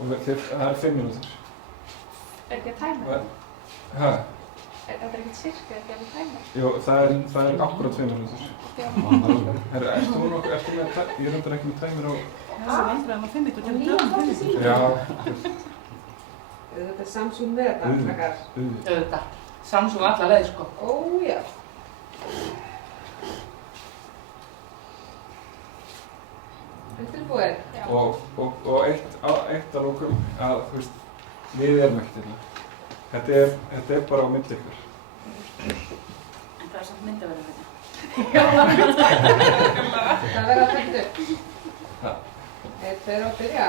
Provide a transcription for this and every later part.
Og það er 5 mínútur. Er ekki að tæma? Hæ? Þetta er ekkert sirka, ekki alveg tæma? Jú, það er akkurat 2 mínútur. Herru, ertu með, ég er ekki með tæmir á... Það er vandræðum að 5 mínútur, það er 5 mínútur. Já. Þetta er Samsung með þetta, krakkar. Auðvitað. Samsung alla leið, sko. Ó, já. Er tilbúið? Og eitt að lókum að, þú veist, við erum ekkert hérna. Þetta er bara á milli ykkur. En það er samt myndi að vera þetta. Já, það verður að taka upp. Hæ? Þeir að byrja.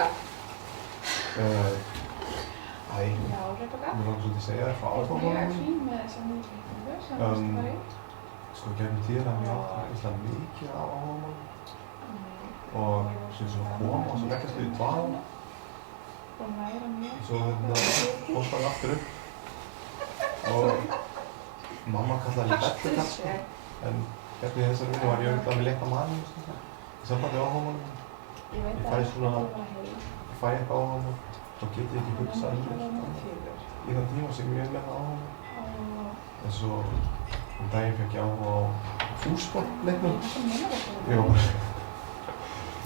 Já, Rebecca. Mér langar svolítið að segja þér frá áhugamálum. Ég er fín með þessa nýrleikingu sem þú veist bara í. Sko, gegnum tíðina hef ég átt eitthvað mikið á áhugamálum. Og svona koma og svo leggast við í dval. Og læra mjög. Svo fórst það aftur upp. Og mamma kallaði mig Bettlikall, sko. En hérna í þessari vinnu var ég auðvitað með leita mani, sko. Í sambandi við áhugamálum. Ég fæ eitthvað áhugamál. Þá get ég ekki hugsað í þann tíma sem ég með það áhugamál. En svo daginn fekk ég áhuga á fútboltleiknum.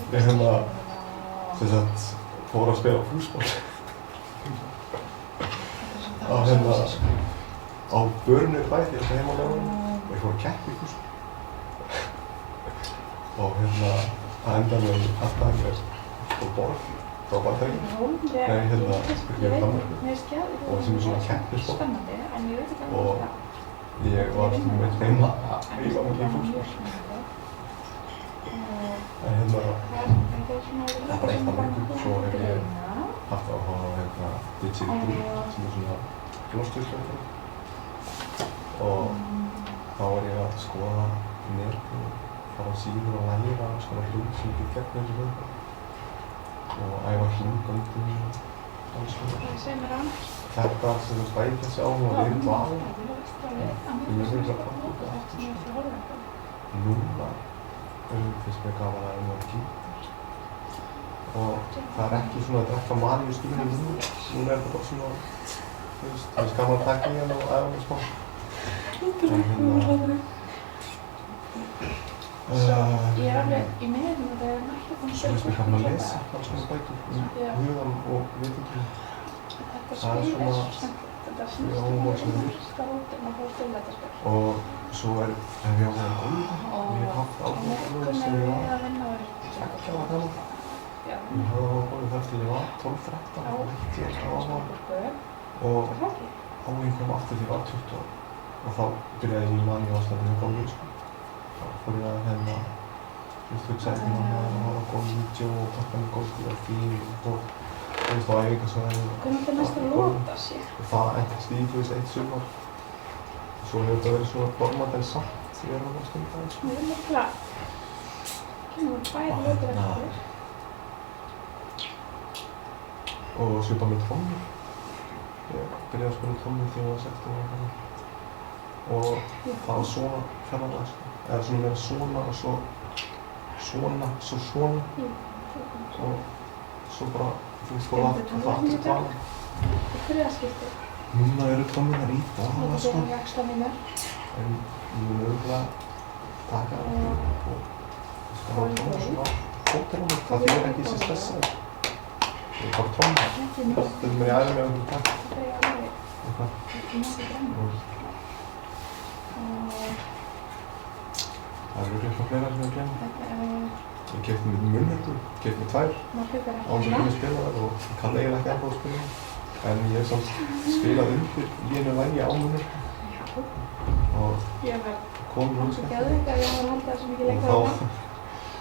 Ég fór að spila fútboll á Börnu bæ, ég ætla heima á Laugarnum og ég fór að keppa í fútboll. Og það endaði með alltaf mér á Borg frá Bandaríkjunum. Ég Danmörku og sem svona keppnisport. Og ég var stundum veit heima að ég var mikið í fútboll. En það er bara eitt af mörgum. Svo hef ég haft áhuga á Didgeridoo sem er svona glósturhljóðfæri. Og þá var ég að skoða netið og fara á síður og læra alls konar hlut sem ég get gert með þessu hljóðfæri. Og æfa hringöndum og alls konar. Þetta sem fæði þessi áhuga og verið dval. Ég verður þess að pakka út aftur. Núna finnst mér gaman að á gítar. Og það er ekki svona að drekka maníu stundum núna. Núna er þetta bara svona, þú veist, það er gaman að taka í hann og æfa mig smá. Ég er alveg í miðjum að það er ekki búin að Svo finnst mér gaman að lesa alls konar bækur hugan og vitundum. Það er svona áhugamál sem ég virk. Og svo hef ég áhuga á golfi. Ég hef haft áhuga á golfi sem ég var 2 ára gamall. Ég hafði áhuga á golfi þar til ég var 12-13 og hætti ég áhuga. Og áhuginn kom aftur þegar ég var 20 ára. Og þá byrjaði ég í maníu ástæðinu hjá golfi, sko. Þá fór ég að hugsa ekki mamma að hafa golfvídeó og taka með golfi og fíl og á æfingasvæði. Hvernig er næst að lota sig? Það endast í, þú veist, 1 sumar. Svo hefur þetta verið svona formað en samt því að það stundaði, sko. Við erum mikla... Kynum við bæði lotur eftir. Og svipað með trommur. Ég byrjaði að spila trommur þegar ég var 16 ára. Og það var svona ferðalega, sko. Eða svona meira svona og svo svona, svo svona. Og svo bara, þú veist, fór aftur til dvala. Hverju það skiptir? Núna eru trommurnar í dvala, sko. Þetta er jaksla mínar. En ég mun örugglega taka það og hafa trommur svona á hótelunum. Það þýðir ekki þessi stressaður. Það er bara trommur. Þetta er mér í æðum með einhvern takt. Það er alveg... Það eru eitthvað fleira sem ég glemði. Ég keypti mér munnhördur, keypti mér 2 án sem kunni spila þær og ég kann eiginlega ekki ennþá að spila þær. En ég hef samt spilað undir í einu lagi á munnhördu. Og komur hún skemmt. Ég var að halda það svo mikið leikar á það. Og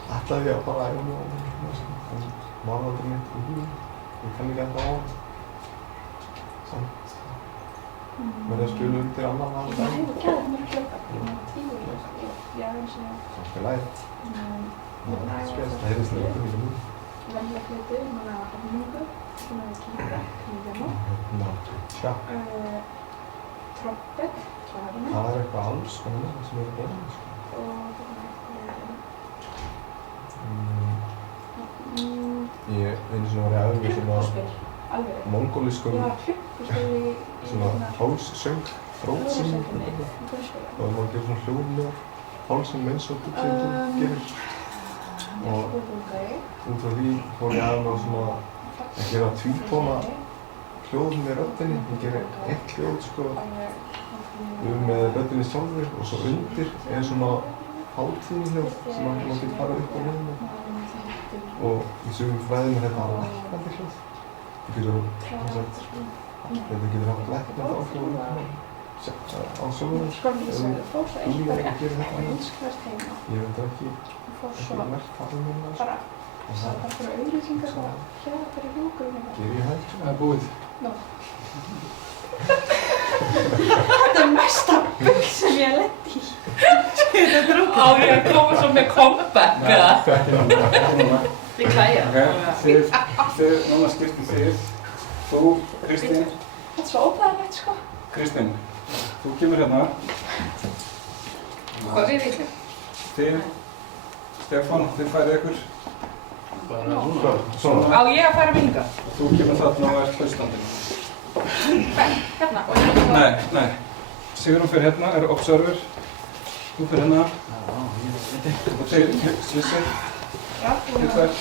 þá ætlaði ég að fara að æfa mig á munnhördu. En maður aldrei neitt í húi. Ég kann ekki ennþá á það. Samt verði að spila undir annan Ég aðeins. hefur gæðið mjög klökar. Ég var 10 og ég aðeins og... Það spilaði. Það heyrðist það okkur mikið mjög. Venjulega flutu, núna harmoníku, svona gítar, piano. Tja. Trompet, klarinet. Það er eitthvað alls konar sem er að gera, sko. Og Ég einu sinni var ég að æfa með Klukkuspil, alveg. mongólískum Ég var klukkuspil í hálssöng, þrótsýning. grunnskóla. Og maður að gera svona hljóðlega hálsinn eins og dubbsýningin gerir. Og út frá því fór ég að að gera tvítóna hljóð með röddinni. Ég gerir eitt hljóð með röddinni sjálfur og svo undir svona hátíðnihljóð sem maður getur farið upp og niður með. Og í sumum fræðum er þetta læknandi hljóð. Þetta getur haft læknandi áhrif á sjálfur. Þú er að gera þetta hérna. Ég veit ekki merkt hvað það er. Bara fyrir auðlýsingar og hérna fyrir hjúkrunum. Gerir ég hægt? Það er búið. Nó. Þetta er mesta bull sem ég hef lent í. Á ég að koma svo með comeback, eða? Þetta er núna. Ég klæja Ok, núna skiptir þið. Þú, Kristín. Þetta er svo óbæðilegt, sko. Kristín, þú kemur hérna. Hvað við viljum? Þið, Stefán, þið færið ykkur. Bara svona. Á ég að fara með hingað? Þú kemur þarna og ert hlustandi. Hérna, og ég er bara... Nei. Sigrún fyrir hérna, er observer. Þú fyrir hérna. Og þeir svissir. Þið tvær.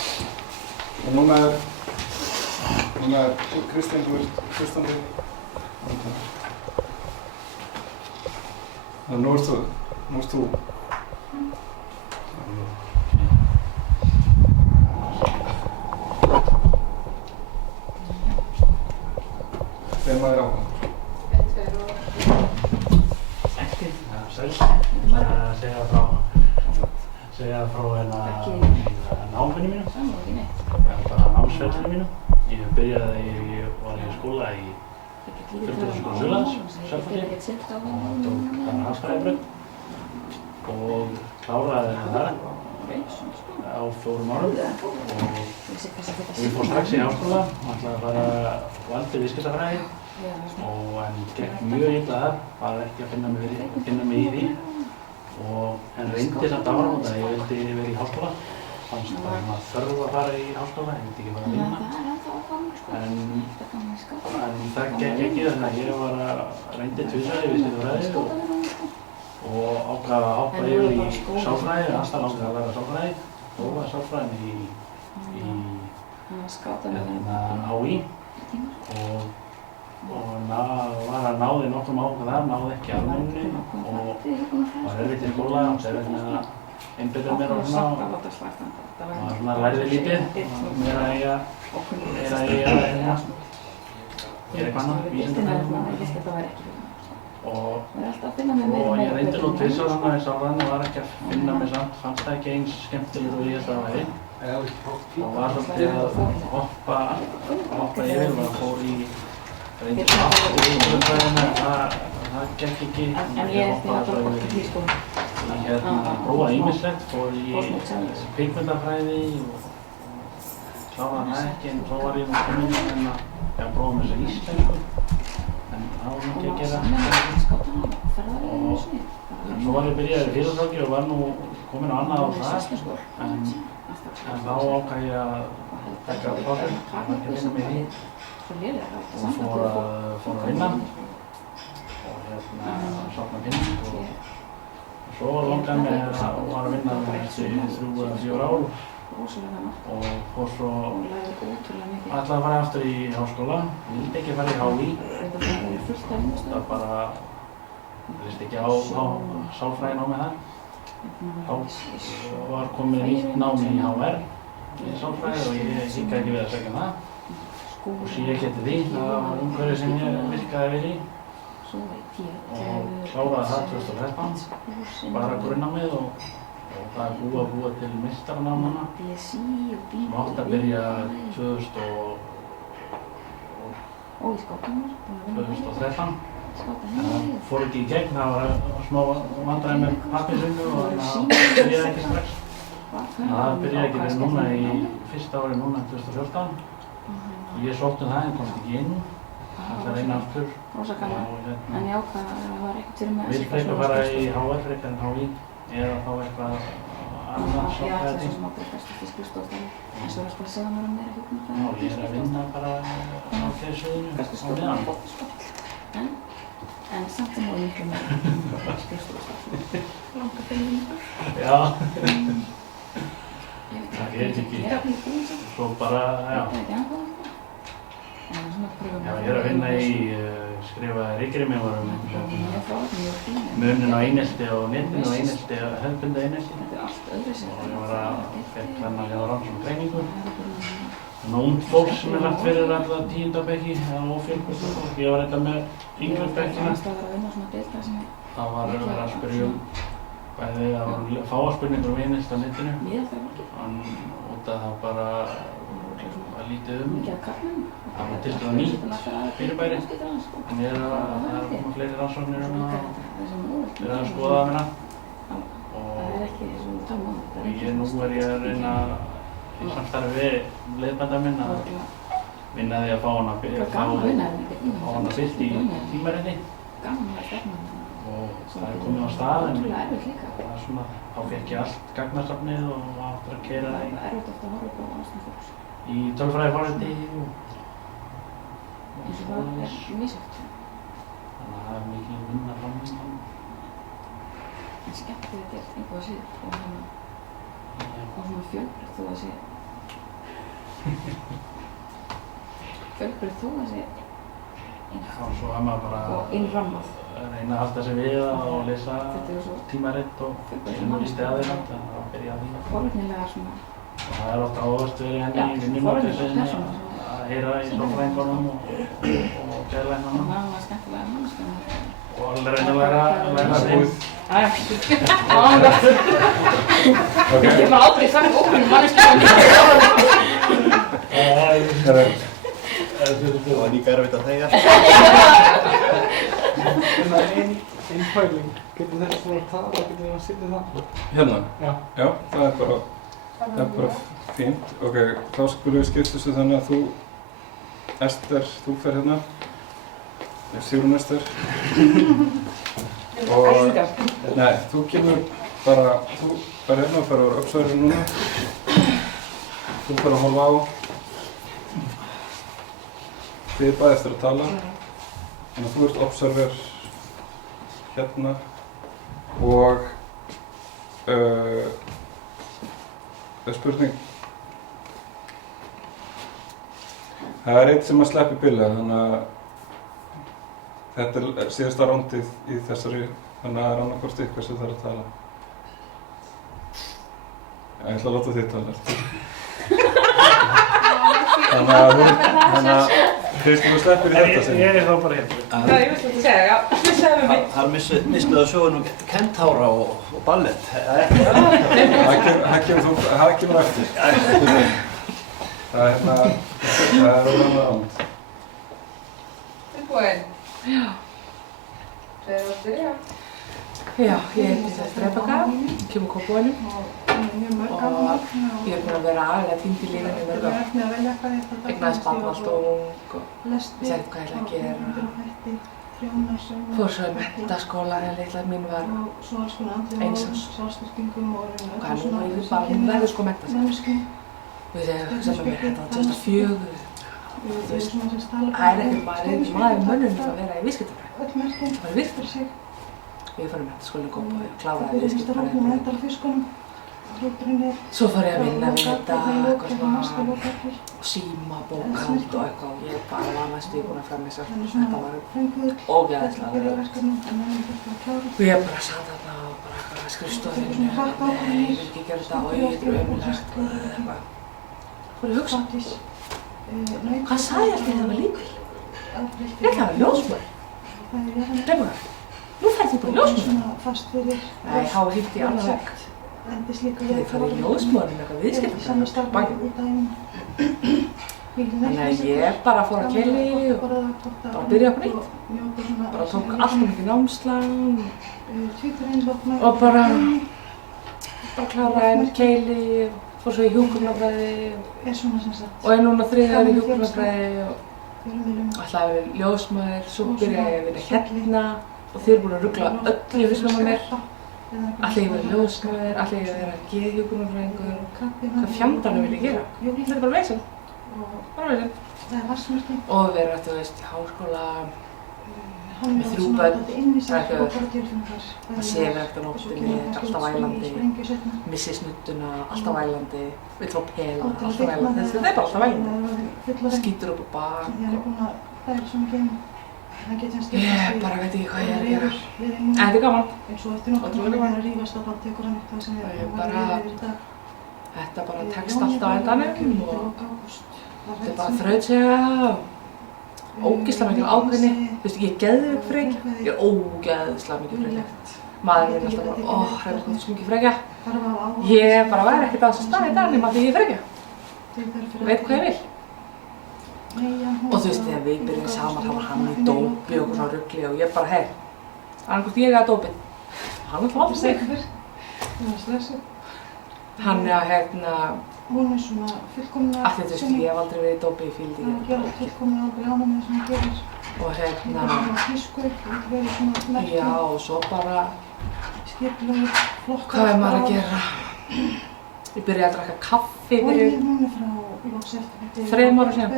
Og núna er Kristín, þú ert hlustandi. Og nú ert þú. Þegar maður er ákvæm. Segja frá námsferðinni mínu, bara námsferðinni mínu. Ég byrjaði, ég var í skóla í Fjölbrautaskóla Suðurlands, Selfossi, og tók þarna hagfræðibraut og kláraði það á 4 árum og ég fór strax í háskóla og ætlaði að fara valdi viðskiptafræði en gekk mjög illa þar, var ekki að finna mig í því en reyndi samt áramót að ég vildi vera í háskóla. Fannst bara þörf að fara í háskóla, ég vildi ekki fara að vinna. En það gekk ekki þannig að ég var að reyndi tvisvar í viðskiptafræði og ákvað að hoppa yfir í sálfræði, alltaf ákvað að læra sálfræði, prófaði sálfræðinni í HÍ og var að náði nokkrum ákvað þar, náði ekki almenninni og var erfitt í skóla og erfitt með að einbeita mér og svona og svona lærði lítið og mér að ég er eitthvað annað vísindafræði og ég reyndi nú tvisvar þarna í sálfræðinni og var ekki að finna mig samt, fannst það ekki eins skemmtilegt og ég held að það væri og var svolítið að hoppa yfir og fór í reyndi aftur í viðskiptafræðina, það gekk ekki En ég hoppaði svo yfir í prófaði ýmislegt, fór í kvikmyndafræði og kláraði það ekki en svo var ég nú komin að prófa með þess að íslensku en það var mikið að gera og svo var ég byrjaði í félagsráki og var nú komin á annað á það en þá ákvað ég að taka pásu, það var ekki að vinna mig í og fór að vinna og safna pening og svo langaði mig að var að vinna eftir 3 eða 4 ár og fór svo ætlaði að fara aftur í háskóla, vildi ekki fara í HÍ, það bara líst ekki á sálfræði námið þar. Þá var komið nýtt nám í HR í sálfræði og ég hikaði ekki við að segja það og sé ekki eftir því, það var umhverfið sem ég virkaði vel í og kláraði það 2013, bara grunnnámið og það er búið að búa til meistaranám hana sem átti að byrja 2013 en það fór ekki í gegn, það var smá vandræði með pappírsunnu og það byrjaði ekki strax. Það byrjaði ekki fyrir núna í fyrsta ári núna 2014 og ég sótti það en komst ekki inn, ætlaði að reyna aftur og vil frekar fara í HR frekar en HÍ eða þá eitthvað Já, það er svo sem ábyrgast fyrst skrifstofustörfum. En svo er alltaf að segja mér meira hjúkrunarfræðingur. Já, ég að vinna bara á ákveðsviðinu á meðan. En samt sem áður miklu meira skrifstofustörfum. Langar 5 mínútur. Já. Ég veit Það er ekki. Ég er að byrja búin samt. Svo bara, já. Það er ekki ennþá. En svona pröfum Já, ég að vinna í skrifaði ríkirimi varum mjög frábært, mjög fín. munin á einelti og netinu og einelti og hefðbunda einelti. Þetta er allt öðruvísi. Og ég var að fekk hérna hjá rannsókn greiningu. Þannig ungt fólk sem lagt fyrir alla 10. bekki eða ófjölgur. Ég var þetta með yngri bekkina. Það var að vinna svona deilda sem Það var verið að spyrja bæði að fáa spurningur einelti á netinu. ég það var ekki. Út að það bara var lítið Mikið að kallum. Það var tiltölulega nýtt fyrirbæri. En ég það koma fleiri rannsóknir það að skoða það meina. Það er ekki svona tómað. Nú er ég að reyna í samstarfi við leiðbænda minn að vinna því að fá hana birt í tímariti. Gaman að stefna. Og það er komið á stað en Það er erfitt líka. það er svona, þá fekk ég allt gagnasafnið og áttur að keyra Það er erfitt ofta að horfa upp á ástæðan fólks. í tölfræðiforriti Eins og það er misjöfnt. Þannig að það er mikið vinna framvindan. En skemmtilegt er einhvað að sé og svona fjölbreytt þó að sé fjölbreytt þó að sé Og svo er maður bara og innrammað. að reyna að halda sig við það og lesa Þetta er svo tímaritt og sem er lítið aðeins þannig að það byrja að því. forvitnilega svona Og það er ofta óvart verið henni í vinnunóttu forvitnilega sinni persóna. að heyra í sálfræðingunum og geðlæknunum Það var skemmtilega mannskja. og alveg reyna að læra þeim. Ég var aldrei sagt ókunnum manneskjum. Það var líka erfitt að þegja. Einn pæling, getur þeir svona að tala, getur þeir að sitja það? Hérna? Já. Já, það er bara fínt. Ok, þá skulum við skipta þessu þannig að þú, Ester, þú fer hérna. Sigrún Ester. Og, nei, þú kemur bara, þú fer hérna og fer að vera uppsverður núna. Þú fer að horfa á. Þið bæði eftir að tala. Þannig að þú ert observer hérna og það er spurning. Það er eitt sem að sleppi billega, þannig að þetta er síðasta rándið í þessari, þannig að það er annarkvort ykkur sem þarf að tala. Ég ætla að láta þig tala. Þannig að Kristín, þú sleppir í þetta sinn. Ég er þá bara hérna. Það er yfirleitt að segja, já. Það er mismið að sjóðu nú kentára og ballett. Það kemur eftir. Það er alveg ánd. Tilbúin. Já. Þeir eru að byrja. Já, ég heiti Rebecca, kemur Kópavoginum og ég er búin að vera aðeinslega týnd í lífinu í mörg ár. Eignaðist barn allt og ung og vissi ekkert hvað ég ætlaði að gera. Fór svo í menntaskóla en litla mín var einsams. Hvað nú var ég bara, hún verður sko að mennta sig. Og ég segi með mér, þetta var 2004. Það er ekkert maður mönnum að vera í viðskiptafræði. Það var virkur. Ég fór í menntaskóla í Kópavogi og kláraði viðskiptafræði. Svo fór ég að vinna við þetta, eitthvað svona símabókhald og eitthvað og ég bara var næstu búin að framlýsa. Þetta var ógeðslega verið. Og ég bara sat þarna og bara eitthvað skrifstofinu. Nei, ég vil ekki gera þetta og ég er ömurlegt og eitthvað. Fór ég að hugsa. Hann sagði alltaf þetta var líkil. Ég ætlaði að vera ljósmóður. Rebecca, nú færði þú bara ljósmóður. Nei, þá hýtti ég annað vekk. Þið farið í ljósmóður með eitthvað viðskiptafræði á bæjum. Þannig að ég bara fór að keili og bara byrjaði upp nýtt. Bara tók alltaf mikið námslán og bara kláraði með keili og fór svo í hjúkrunarfræði og er núna 3. ári í hjúkrunarfræði og ætlaði að vera ljósmóður. Svo byrjaði ég að vinna hérna og þið eru búin að rugla öllu í hausnum á mér. Ætli ég verið ljósmóðir, ætli ég verið geðhjúkrunarfræðingur, hvað fjandarnir vil ég gera? Þetta er bara vesen. Bara vesen. Og vera, þú veist, í háskóla, með 3 börn, það er ekki að sefur eftir nóttinni, alltaf vælandi, missi snudduna, alltaf vælandi, vill fá pela, alltaf vælandi, þetta er bara alltaf vælandi. Skýtur upp á bak ég bara veit ekki hvað ég er að gera. En þetta er gaman. Ótrúlega gaman. Þetta bara tekst alltaf á endanum og þetta er bara þrautseigja og ógeðslega mikil ákveðni. Þú veist, ég er geðveik frekja. Ég er ógeðslega mikil frekja. Maðurinn er alltaf bara, Hrefna, þú ert svo mikil frekja. Ég bara væri ekkert á þessum stað í dag nema því ég er frekja. Ég veit hvað ég vil. Og þú veist, þegar við byrjuðum saman, þá var hann í dópi og eitthvað svona rugli og ég bara, hey, annarkvort ég eða dópið. Hann er alltaf sig. Þannig að hún er svona fullkomna... Af því þú veist, ég hef aldrei verið í dópi, ég fíldi ekki. Hún er fullkomna aldrei ánægð með það sem hún gerir. Og já, og svo bara... Hvað er maður að gera? Ég byrjaði að drakka kaffi fyrir 3 ára síðan.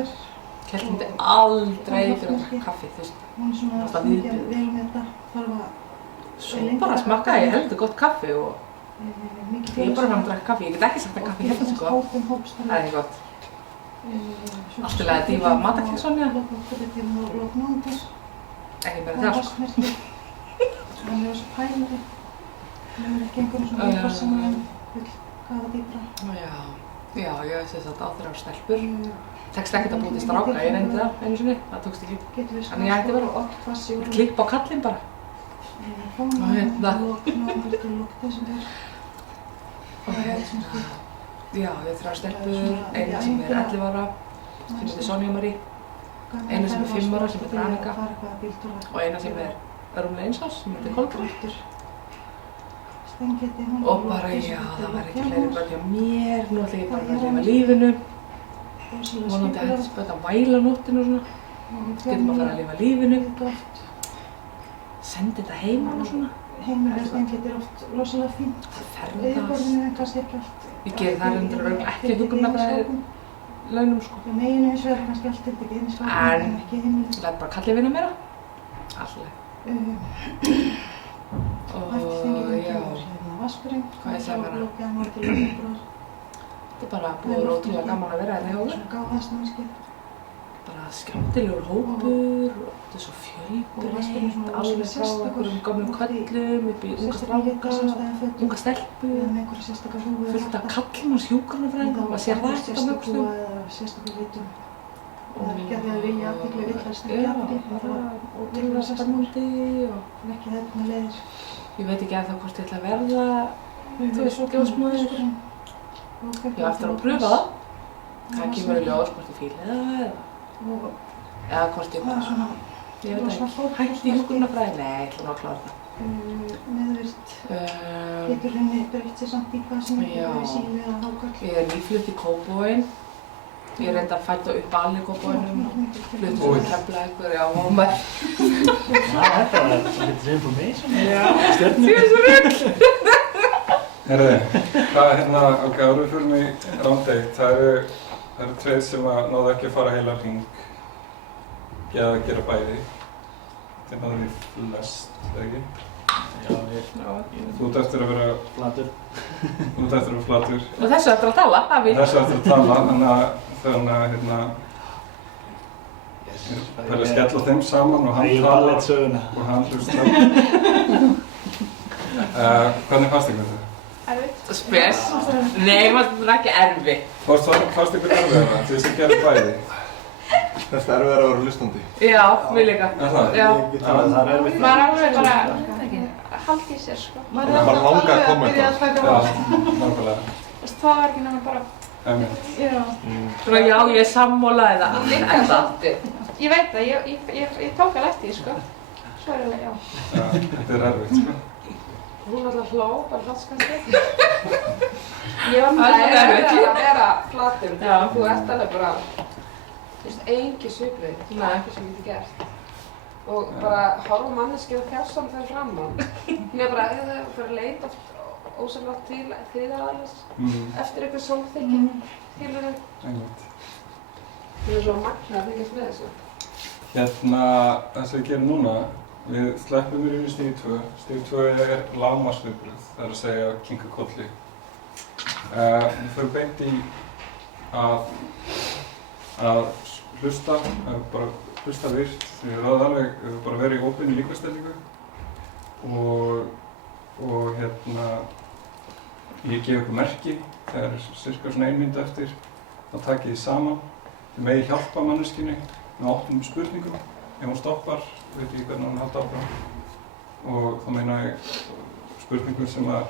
Kjell myndi aldrei fyrir að drakka kaffi, þú veist. Alltaf viðbjóður. Svo bara smakkaði ég heldur gott kaffi og ég er bara fann að drakka kaffi. Ég get ekki sagt að kaffi hérna sko. Það er ekki gott. Allt í lagi að dýfa matarkexonja. Ekki bara það sko. Hann er svo pælari. Hann er ekki einhvern svona eitthvað sem hann vill gafa dýpra. Já, ég veist þess að á 3 stelpur. Tekst ekkert að búa til stráka, ég reyndi það einu sinni, það tókst ekki. Þannig ég ætti bara klipp á kallinn bara. Og já, ég 3 stelpur, eina sem er 11 ára, sem heitir Sonja Marie, eina sem er 5 ára, sem heitir Annika, og eina sem er rúmlega 1 árs, sem heitir Kolbrún. Og bara, já, það var ekki fleiri börn hjá mér, nú ætla ég bara að lifa lífinu. Vonandi hægt spöta að væla nóttinu og svona. Getum að fara að lifa lífinu. Sendi þetta heima og svona. Heimilisstengið er oft rosalega fínt. Það ferðast. Ég geri það reyndar ekki hjúkrunarfræði launum sko. En það er bara kallið vinna meira. Alltaf. Og já, hvað ég segja meira? Þetta er bara búið ótrúlega gaman að vera hérna hjá okkur. Bara skemmtilegur hópur og þetta er svo fjölbreytt, alveg frá einhverjum gömlum köllum upp í unga stráka, unga stelpur, fullt af kallmanns hjúkrunarfræðingum, maður sér það ekkert á mörgum stöðum. Og já, bara ótrúlega spennandi og ég veit ekki ennþá hvort ég ætla að verða, þú veist, ljósmóðir. Ég á eftir að pröfa það. Það kemur í ljós hvort ég fíli það eða hvort ég bara, ég veit ekki, hætti í hjúkrunarfræði? Nei, ég ætla nú að klára það. Getur henni breytt sér samt í hvað sem er síli eða hákarl? Ég er nýflutt í Kópavoginn. Ég er reyndar fædd og uppalinn í Kópavoginum. Fluttur sem Keflavíkur, já, og maður. Þetta var eitthvað information. Já, stjörnum. því svo rugl. Herði, það er hérna, ok, áður við förum í round 1, það eru 2 sem náðu ekki að fara heila hring eða að gera bæði. Þeir náðu því flest, eða ekki? Já, þú ert eftir að vera flatur. Þú ert eftir að vera flatur. Og þessu eftir að tala, það vil. Þessu eftir að tala, þannig að hérna það er að skella þeim saman og hann talar og hann hlustar. Hvernig fannst ykkur þetta? Erfitt. Spes? Nei, það er ekki erfitt. Fannst ykkur erfitt það? Þið sem gerir bæði? Þetta er erfitt að vera hlustandi. Já, við líka. Er það? Já. Það er erfitt. Maður alveg bara haldi í sér sko. Maður langar að koma eitthvað. Já, nákvæmlega. Það var ekki náttúrulega bara... Já. Svona já, ég er sammála eða þetta. Ég veit það, ég tók alveg eftir því sko. Svo er alveg, já. Já, þetta er erfitt sko. Hún alltaf hló, bara hlatskandi. Ég var með að vera flatur, þú ert alveg bara, þú veist, engi svipbrigði, það er ekki sem ég geti gert. og bara horfa manneskja og þjást fyrir framan. Hún er bara að fyrir að leita ósannlátt til þriðaraðilans eftir eitthvað sólþykki, skilurðu? Einmitt. Það er svo magnað að fylgjast með þessu. Hérna, það sem við gerum núna, við sleppum yfir í stig 2. Stig 2 er lágmarksviðbrögð, það er að segja kinka kolli. Við förum beint í að hlusta, bara hlusta virt. Við ráðum alveg bara verið í opinni líkastellingu og hérna, ég gef ykkur merki, það er cirka svona 1 mínúta eftir, þá takið þið saman. Þið megið hjálpa manneskjunni með opnum spurningum. Ef hún stoppar, veit ég hvernig hún haldi áfram. Og þá meina ég spurningum sem að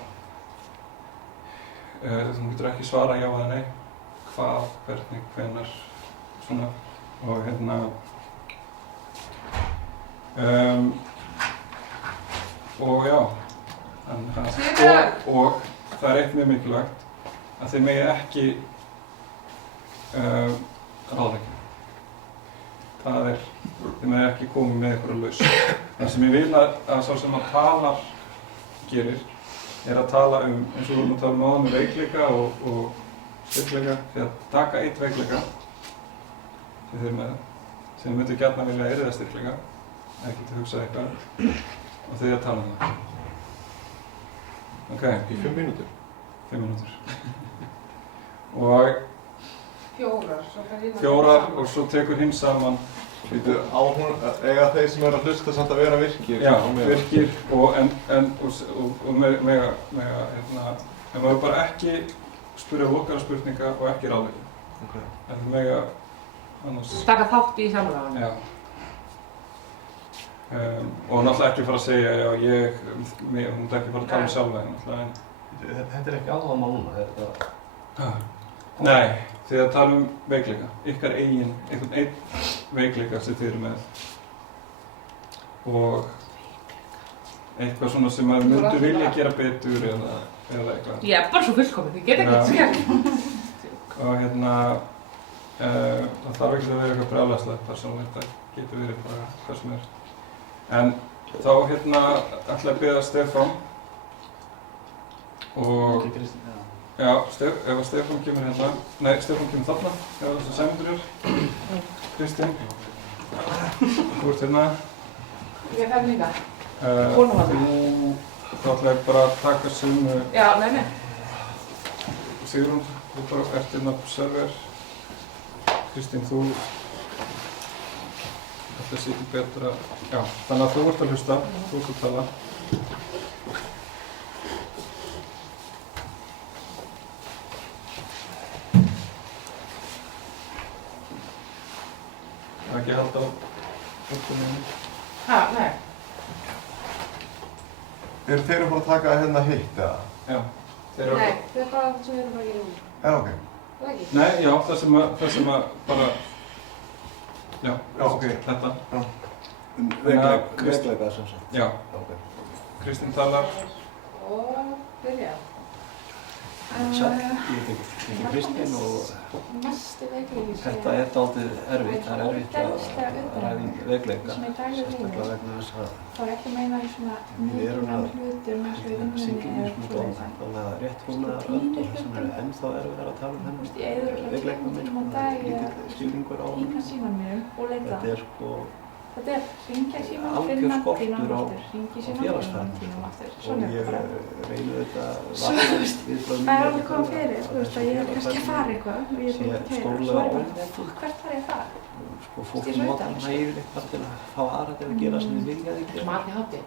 þú getur ekki svara já eða nei. Hvað, hvernig, hvenær, svona. Og hérna og já, og það er eitt mjög mikilvægt að þið megi ekki ráðleggja. Það er, þið megi ekki koma með einhverja lausn. Það sem ég vil að sá sem að talar gerir er að tala eins og við erum að tala áðan með veikleika og styrkleika, því að taka eitt veikleika sem þið eru með, sem þið myndu gjarnan vilja eða styrkleika, ekki til að hugsa eitthvað, og þið að tala það. Ok. Í 5 mínútur? 5 mínútur. Og 4, svo fer hinn að 4 og svo tekur hinn saman. Á hún, eiga þeir sem að hlusta samt að vera virkir? Já, virkir og mega, hérna, en maður bara ekki spyrja lokaðra spurninga og ekki ráðleggja. Ok. En mega, annars... Taka þátt í samræðunum. Já. Og náttúrulega ekki fara að segja, já, hún myndi ekki fara að tala sjálfa náttúrulega, en... Þetta er ekki áhugamál núna, er þetta... Nei, þið að tala veikleika, ykkar eigin, einhvern einn veikleika sem þið eru með. Og eitthvað svona sem maður myndu vilja gera betur eða eitthvað. Ég er bara svo fullkomið, ég get ekkert skemmt. Og hérna, það þarf ekki að vera eitthvað brjálæðislegt persónulegt, það getur verið bara hvað sem er. En þá hérna ætla að biðja Stefán og já, ef Stefán kemur hérna, nei, Stefán kemur þarna, ef þessi Sæmundur er. Kristín, þú ert hérna. Ég fer líka. Þá ætla ég bara að taka sömu. Já, nei. Sigrún, þú bara ert hérna server. Kristín, þú þetta sé ekki betra. Já, þannig að þú ert að hlusta, þú ert að tala. Það er ekki að halda á fólkunum. Nei. Eru þeir að fara að taka hérna hitt, eða? Já. Nei, þetta er bara það sem við erum bara að gera núna. Já, ok. Það ekki? Nei, já, það sem að bara... Já, ok. Þetta. Já. Veikleika sem sagt. Já. Ok. Kristín talar. Og byrja. Sæll, ég heiti Kristín og Mestu veikleiki sem þetta er dálítið erfitt. Það er erfitt að ræða veikleika, sérstaklega vegna þess að þá er ekki að meina í svona mikilvægum hlutum eins og í vinnunni syngja í svona dóm, þannig að rétt rúmlega rödd og þess vegna er ennþá erfiðar að tala ég veikleikum minn, lítill skilningur á hína síman mínum og leita þetta er sko þetta er hringja síman, algjör finna skortur tímanum á aftur hringi síman, félagsfærni. tímanum aftur og svona ég bara reyni þetta Svo, þú veist, það er alveg komið fyrir, þú veist, að ég er kannski að fara eitthvað og ég er búin að keyra og svo er bara, hvert þarf ég að fara? sko fólk notar hana yfirleitt bara til að fá aðra til að gera sem þið viljaði gera. Smati hátti.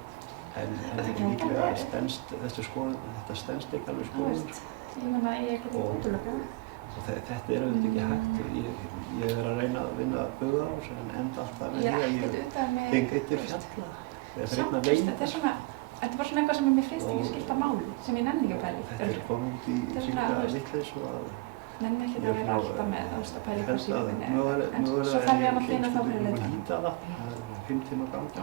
En líklega þetta stenst ekki alveg skoðun. Ég meina, ég er ekki útlöka. Og þetta er auðvitað ekki hægt. Ég er að reyna að vinna buga á þessu en enda alltaf með því að ég feng eittir fjalla. Samt, þetta er svona, þetta var svona eitthvað sem mér finnst ekki skipta máli, sem ég nenni ekki að pæla í. Þetta er komið út í síka vitleysu að nenni ekki að vera alltaf með að pæla í hvað síðan minni er. En svo þarf ég að maður finna þá fyrir leita. Hýta það, það er 5 tíma ganga.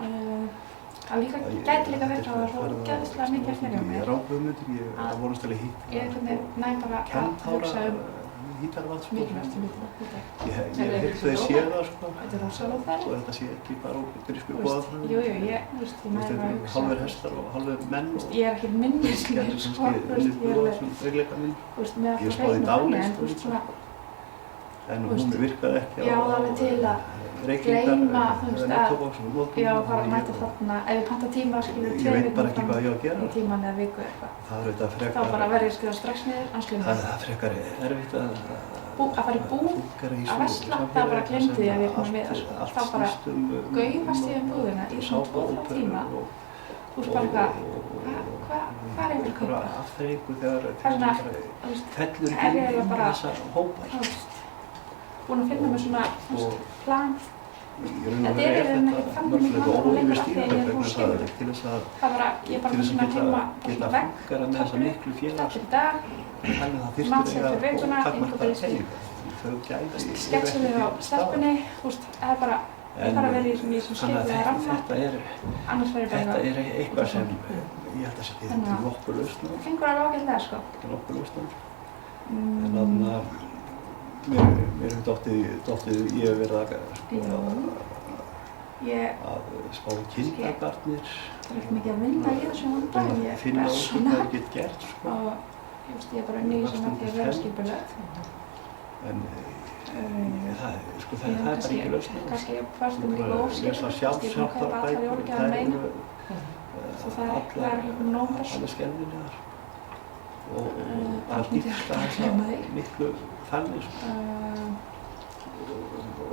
Það gæti líka verið að það er gæðislega mikið að fleiri á mér. Ráðhugmyndir, ég vonast til að hýta. Ég næ bara að hugsa hýtar vatnsból. mikilvægstu hlutina. Ég heyrt þau séu það, sko. Þetta er rosalega þærri. Og þetta sé ekki bara grísku goðafræði. Jú, ég næri að hugsa. Hálfur hestar og hálfur menn. Ég er ekki minni sem er, sko, ég er með alltaf reyna þannig, en svona... En hún virkaði ekki á... Já, alveg til að gleyma, já, bara mæta þarna, ef ég panta tíma, skilur, 2 vikum fram í tíman eða viku eitthvað. Það er auðvitað frekar... Þá bara verð ég að skrifa strax niður, anslum. Það er frekar erfitt að fara í búð, að versla, það bara glemdi því að ég kom með það, sko. Þá bara gaufast ég búðina í svona 2-3 tíma. Þú veist bara eitthvað, hvað er ég að kaupa? Afþreyingu þegar fellur í þessa hópa. Búin að finna mér svona plan. Þetta er ekki þannig mikið vandamál lengur af því að ég er búin að skilja þetta. Það bara, ég er bara með svona heima svona vegg, töflu, þetta er dag, matsetur vikuna, einhver sketsur á stelpunni, það er bara að vera í svona skiljaða ramma, annars verður bara Þetta er eitthvað sem ég held að sé til nokkur lausn. Það fengur alveg ágætlega, sko. Til nokkur lausn. En þannig að mér hefur dottið í að vera að spá kindergarnir. Það er ekki mikið að vinna í þessum vanda, ég er finna út hvað ég get gert, sko. Og ég er bara unnið í sem að því að vera skipuleg. En það er bara ekki lausn. Kannski ég fannst líka óskipulegt, ég er búin að kaupa allar jólgjafir meina. Svo það er ekki nóg best. Alveg skelfilegar. Og það dýrka þessa miklu þannig, sko.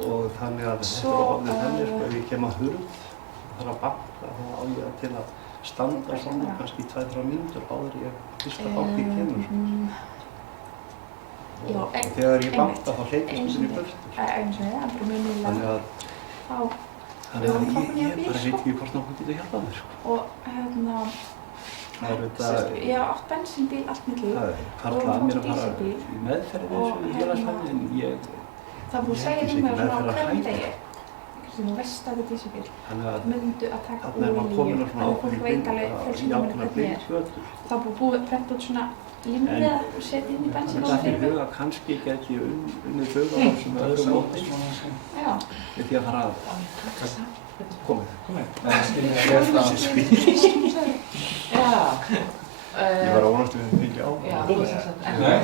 Og þannig að þetta er ofnir þannig, sko, ef ég kem að hurð, þarf að banka, þá á ég til að standa svona kannski 2-3 mínútur áður ég fyrsta banki kemur. Og þegar ég banka þá hleypist mér í burtu. Eins og það, það er mjög nýlega. Þannig að ég bara veit ekki hvort nokkuð getur hjálpað mér, sko. Og ég hef átt bensínbíl allt mitt líf. Það er hvarflað að mér að fara í meðferð eins og í félagsfæði, en ég... Það búið að segja mér svona á hverjum degi. Þú veist að þetta er dísabíl. Myndu að taka olíu, en fólk veit alveg fjölskyldumir hvernig er. Það búið að prenta út svona límmiða og setja inn í bensín og fyrir mig. Það kannski get ég unnið bauðarál sem öðrum móti. Já. Við því að fara að... Komið. Ég var að vonast við henni mikið á. Nei,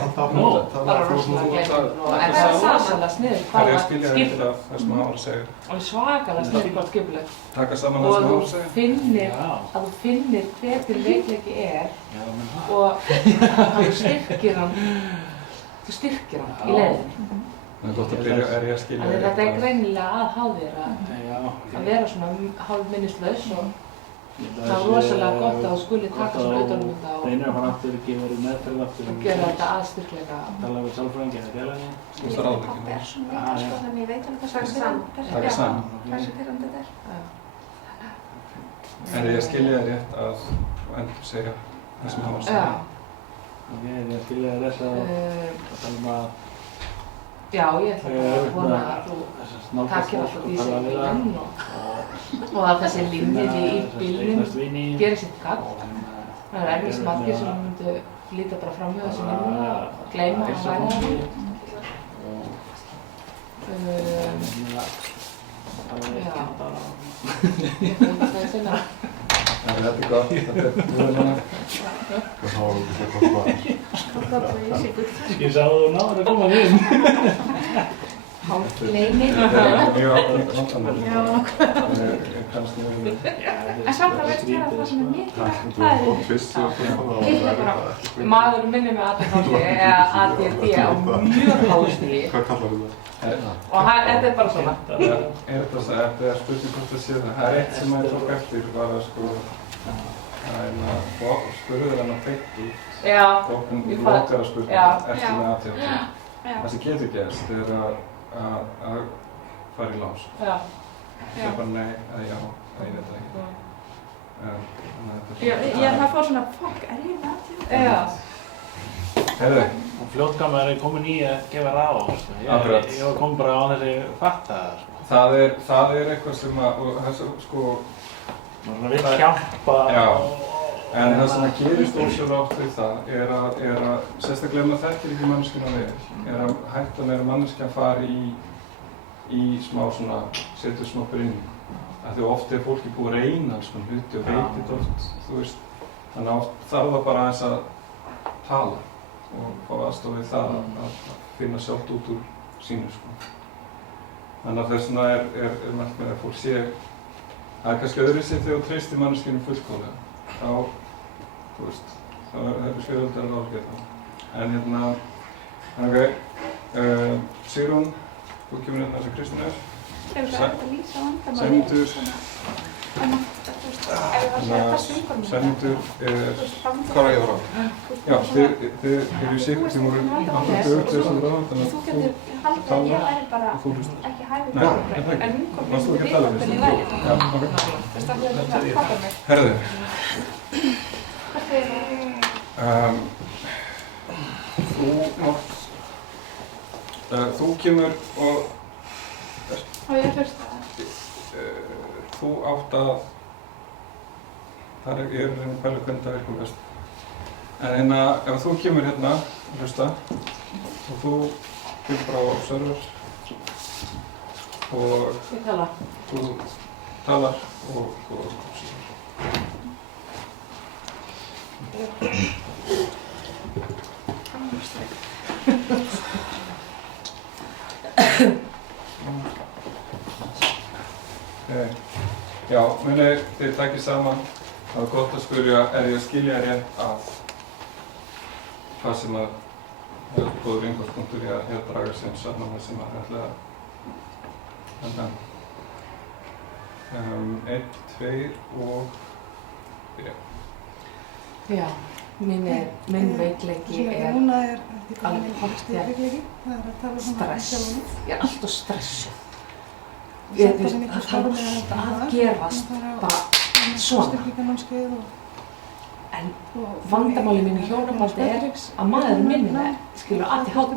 bara rosalega gætið og en það er sannlega sniðugt. Það er að skilja þetta af það sem það var að segja. Alveg svakalega sniðugt gott skipulegt. Taka saman það sem það var að segja. Og þú finnir hver þinn veikleiki er og þú styrkir hann í leiðinni. Það er gott að byrja að skilja þetta. Þetta er greinilega að hafa þér að vera svona hálf minnislaus og það er rosalega gott að þú skuli taka svona utan um þetta og reynir að fara aftur, ekki verið meðferð aftur og gera þetta að styrkleika. Tala við sálfræðingi eða félagi. Ég er pappi er svona líka, sko, þannig ég veit alveg hversu pirrandi þetta er. En ég skilja það rétt að endur segja það sem það var að segja. Ok, ég skilja það rétt að tala um að já, ég ætla bara að vona að þú takir alltaf dísabílinn og að þessi límið í bílnum gerir sitt gagn. Það er erfitt margir sem myndu líta bara fram hjá þessu límuna og gleyma að ræða það. Já, ég veit ekki hvað ég sinna. Þetta er gott, þetta er núna. Og þá var þetta gott svar. Ég sá að þú náður að koma inn. Hálfleini. Já, kannski verður. En samt að veist vera það sem er mikilvægt, það er bara Maður minnir með ADHD eða ADD á mjög háu stigi. Hvað kallar þú það? Og þetta er bara svona. Þetta er spurning hvort það sé það. Það er eitt sem maður tók eftir var að sko spurður hann að beint út. Já. Tókum lokara spurning eftir með ADHD. Það sem getur gerst er að fara í lás. Já. Það er bara nei eða já, það ég veit það ekki. Það fór svona, fokk, er ég með ADHD? Já. Heyrðu. Og fljótgamma er komin í að gefa ráð, sko. Ég var komin bara á þessi fatta það, sko. Það er eitthvað sem að, og þessu, sko... Maður vil hjálpa En það sem að gerist ósjálf átt við það er að sérstaklega ef maður þekkir ekki manneskjuna vel, er að hættan er að manneskjan fari í í smá svona, setur smá brynning. Af því oft fólki búið að reyna alls konar hluti og veit þetta oft, þú veist. Þannig að oft þarf það bara aðeins að tala og fá aðstoð við það að finna sjálft út úr sínu, sko. Þannig að þess vegna er margt með að fólk sé, það kannski öðruvísi þegar þú treystir manneskjunum fullkomlega. Þá, þú veist, það er skjöldar að ráðgeta það. En Sigrún, þú kemur hérna sem Kristín er. Ef það er að lýsa vandamáli. Sæmundur. Sæmundur Hvað er ég að fara á? Já, þið eru Sigrún, þið voru alltaf dögt þessum ráðan, þannig að þú getur haldið að ég væri bara ekki hæfur fyrir það, en hún kom við hvernig ég væri. Já, ok. Þú veist að það er að mig. Herðu. Hvert er það? Þú kemur og Á ég að hlusta það? Þú átt að, ég er að pæla hvernig það virkum best. En ef þú kemur hérna að hlusta og þú kemur bara á server og Ég tala. þú talar og Já, muni þið takið saman. Það var gott að spyrja, er ég að skilja rétt að hvað sem að það er góður inngangspunktur í að draga sem saman það sem að ætla að 1, 2 og byrja. Já, minn veikleiki er alveg pottþétt stress. Ég er alltaf stressuð. Það þarf alltaf að gerast bara svona. En vandamáli mínu hjónabaldi er að maðurinn minn er, skilur, ADHD.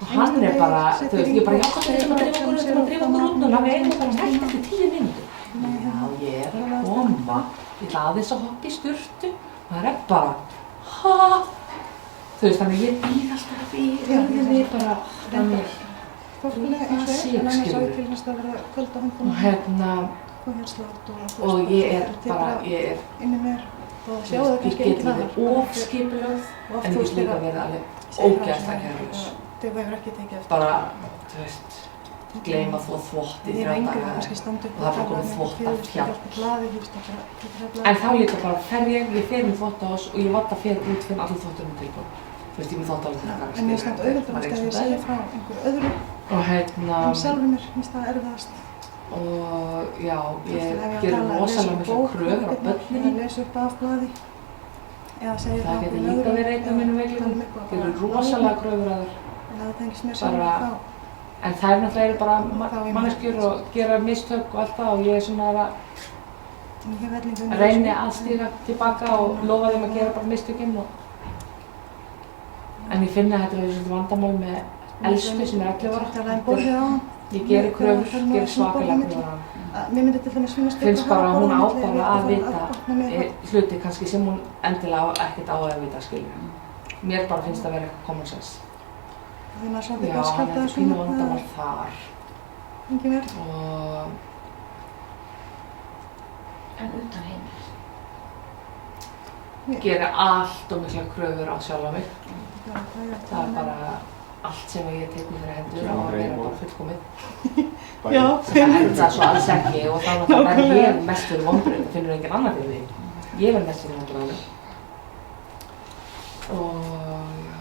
Og hann er bara, þú veist, ég bara, já, hvað er þetta að drífa okkur út núna? Við eigum bara hægt eftir 10 mínútur. Já, ég er að koma, ég ætla aðeins að hoppa í sturtu og það er bara, þú veist, þannig ég býð alltaf í rauninni bara, þannig það sé ég, skilur. Og ég er bara, ég get verið ofskipulögð, en ég get líka verið alveg ógeðslega kærulaus. Bara, þú veist, gleyma þvott í 3 daga og það er bara komið þvott af fjall. En þá líka bara fer ég fer í þvotthús og ég vant að fer út fyrir allir þvottunum tilbúin. Þú veist, ég með þvott alveg þetta. En mér finnst það auðvitað að ég segja frá einhverju öðru. Og sjálfur mér finnst það erfiðast. Og já, ég gerir rosalega mikla kröfur á börnunum. Að lesa upp af blaði. Það getur líka verið einn af mínum veikleikum. Gerir rosalega kröfur að þér. En það er náttúrulega bara manneskjur og gera mistök og allt það og ég er svona að reyni að stíga tilbaka og lofa þeim að gera bara mistökinn. En ég finna að þetta er svona vandamál með elstu sem er 11 ára. Ég gerir kröfur, gerir svakalega kröfur á hann. Finnst bara að hún á bara að vita hluti kannski sem hún endilega ekkert á að vita, skilur. Mér bara finnst það að vera eitthvað common sense. Já, hann er pínu vandamál þar. Og... En utan heimil? Ég gerir allt og mikla kröfur á sjálfa mig. Það er bara allt sem ég tek mér fyrir hendur og að vera bara fullkomið. Já, það enda svo alls ekki og þá verð ég mest fyrir vonbrigðum, það finnur enginn annar fyrir því. Ég verð mest fyrir vonbrigðum. Og já.